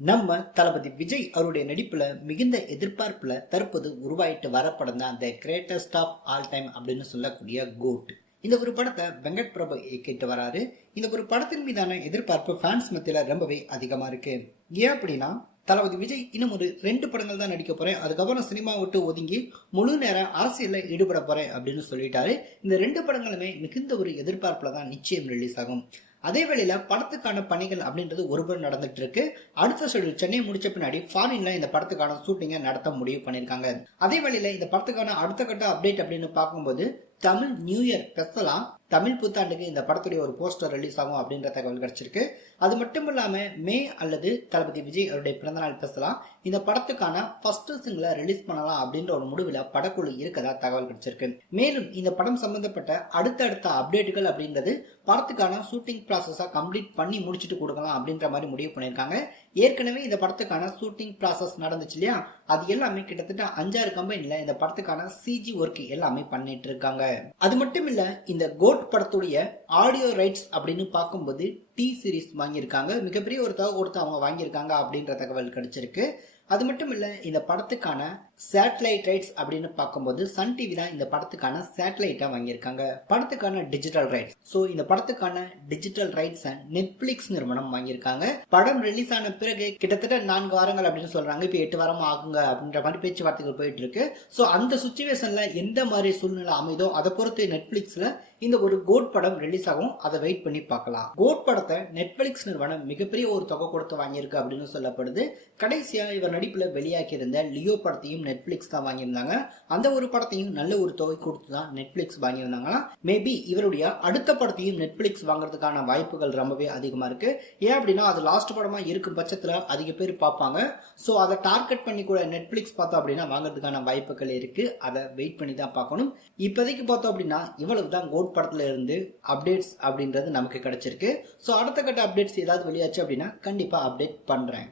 நம்ம தளபதி விஜய் அவருடைய நடிப்புல மிகுந்த எதிர்பார்ப்புல தற்போது உருவாயிட்டு வர படம் தான் the greatest of all time அப்படின்னு சொல்லக்கூடிய கோட். இந்த ஒரு படத்தை வெங்கட் பிரபு இயக்கிட்டு வராரு. இந்த ஒரு படத்தின் மீதான எதிர்பார்ப்பு ஃபேன்ஸ் மத்தியில ரொம்பவே அதிகமா இருக்கு. ஏன் அப்படின்னா தளபதி விஜய் இன்னும் ஒரு 2 படங்கள் தான் நடிக்க போறேன், அதுக்கப்புறம் சினிமா விட்டு ஒதுங்கி முழு நேரம் அரசியல்ல ஈடுபட போறேன் அப்படின்னு சொல்லிட்டாரு. இந்த 2 படங்களுமே மிகுந்த ஒரு எதிர்பார்ப்புல தான் நிச்சயம் ரிலீஸ் ஆகும். அதே வேளையில படத்துக்கான பணிகள் அப்படின்றது ஒருபுறம் நடந்துட்டு இருக்கு. அடுத்த ஷெடியூல் சென்னை முடிச்ச பின்னாடி ஃபாரின்ல இந்த படத்துக்கான ஷூட்டிங்கை நடத்த முடிவு பண்ணிருக்காங்க. அதே வேளையில இந்த படத்துக்கான அடுத்த கட்ட அப்டேட் அப்படின்னு பார்க்கும்போது தமிழ் நியூ இயர் ஸ்பெஷலா தமிழ் புத்தாண்டுக்கு இந்த படத்துடைய ஒரு போஸ்டர் ரிலீஸ் ஆகும் அப்படின்ற தகவல் கிடைச்சிருக்கு. அது மட்டும் இல்லாம மே அல்லது தளபதி விஜய் அவருடைய பிறந்தநாள் ஸ்பெஷலா இந்த படத்துக்கான ஃபர்ஸ்ட் சிங்கிளை ரிலீஸ் பண்ணலாம் அப்படின்ற ஒரு முடிவுல படக்குழு இருக்கதா தகவல் கிடைச்சிருக்கு. மேலும் இந்த படம் சம்பந்தப்பட்ட அடுத்தடுத்த அப்டேட்டுகள் அப்படின்றது படத்துக்கான ஷூட்டிங் ப்ராசஸா கம்ப்ளீட் பண்ணி முடிச்சுட்டு கொடுக்கலாம் அப்படின்ற மாதிரி முடிவு பண்ணியிருக்காங்க. ஏற்கனவே இந்த படத்துக்கான ஷூட்டிங் ப்ராசஸ் நடந்துச்சு இல்லையா, அது எல்லாமே கிட்டத்தட்ட 5-6 கம்பெனில இந்த படத்துக்கான சிஜி ஒர்க் எல்லாமே பண்ணிட்டு இருக்காங்க. அது மட்டும் இல்ல, இந்த கோட் படத்துடைய ஆடியோ ரைட்ஸ் அப்படின்னு பார்க்கும்போது டி சீரிஸ் வாங்கியிருக்காங்க. மிகப்பெரிய ஒரு தொகை கொடுத்து அவங்க வாங்கியிருக்காங்க அப்படின்ற தகவல் கிடைச்சிருக்கு. அது மட்டும் இல்ல, இந்த படத்துக்கான சேட்டலைட் ரைட்ஸ் அப்படின்னு பார்க்கும்போது சன் டிவி தான் இந்த படத்துக்கான சேட்டலைட்டா வாங்கியிருக்காங்க. படத்துக்கான டிஜிட்டல் ரைட்ஸ், சோ இந்த படத்துக்கான டிஜிட்டல் ரைட்ஸ் நெட்ஃபிளிக்ஸ் நிறுவனம் வாங்கியிருக்காங்க. படம் ரிலீஸ் ஆன பிறகு கிட்டத்தட்ட 4 வாரங்கள் அப்படின்னு சொல்றாங்க. இப்ப 8 வாரம் ஆகுங்க அப்படின்ற மாதிரி பேச்சுவார்த்தைகள் போயிட்டு இருக்கு. சோ அந்த சுச்சுவேஷன்ல எந்த மாதிரி சூழ்நிலை அமைதோ அதை பொறுத்து நெட்ஃபிளிக்ஸ்ல இந்த ஒரு கோட் படம் ரிலீஸ் ஆகும். அதை வெயிட் பண்ணி பார்க்கலாம். கோட் படத்தை நெட்ஃபிளிக்ஸ் நிறுவனம் மிகப்பெரிய ஒரு தொகை கொடுத்து வாங்கியிருக்கு அப்படின்னு சொல்லப்படுது. கடைசியா இவர் நடிப்புல வெளியாகி இருந்த லியோ படத்தையும் நெட்ஃபிளிக்ஸ் தான் வாங்கியிருந்தாங்க. அந்த ஒரு படத்தையும் நல்ல ஒரு தொகை கொடுத்து தான் நெட்ஃபிளிக்ஸ் வாங்கியிருந்தாங்கன்னா மேபி இவருடைய அடுத்த படத்தையும் நெட்ஃபிளிக்ஸ் வாங்குறதுக்கான வாய்ப்புகள் ரொம்பவே அதிகமா இருக்கு. ஏன் அப்படின்னா அது லாஸ்ட் படமா இருக்கும் பட்சத்துல அதிக பேர் பார்ப்பாங்க. சோ அதை டார்கெட் பண்ணி கூட நெட்ஃபிளிக்ஸ் பார்த்தோம் அப்படின்னா வாங்குறதுக்கான வாய்ப்புகள் இருக்கு. அதை வெயிட் பண்ணி தான் பார்க்கணும். இப்போதைக்கு பார்த்தோம் அப்படின்னா இவ்வளவுதான் கோட் படத்துல இருந்து அப்டேட்ஸ் அப்படின்றது நமக்கு கிடைச்சிருக்கு. சோ அடுத்த கட்ட அப்டேட்ஸ் ஏதாவது வெளியாச்சு அப்படின்னா கண்டிப்பா அப்டேட் பண்றேன்.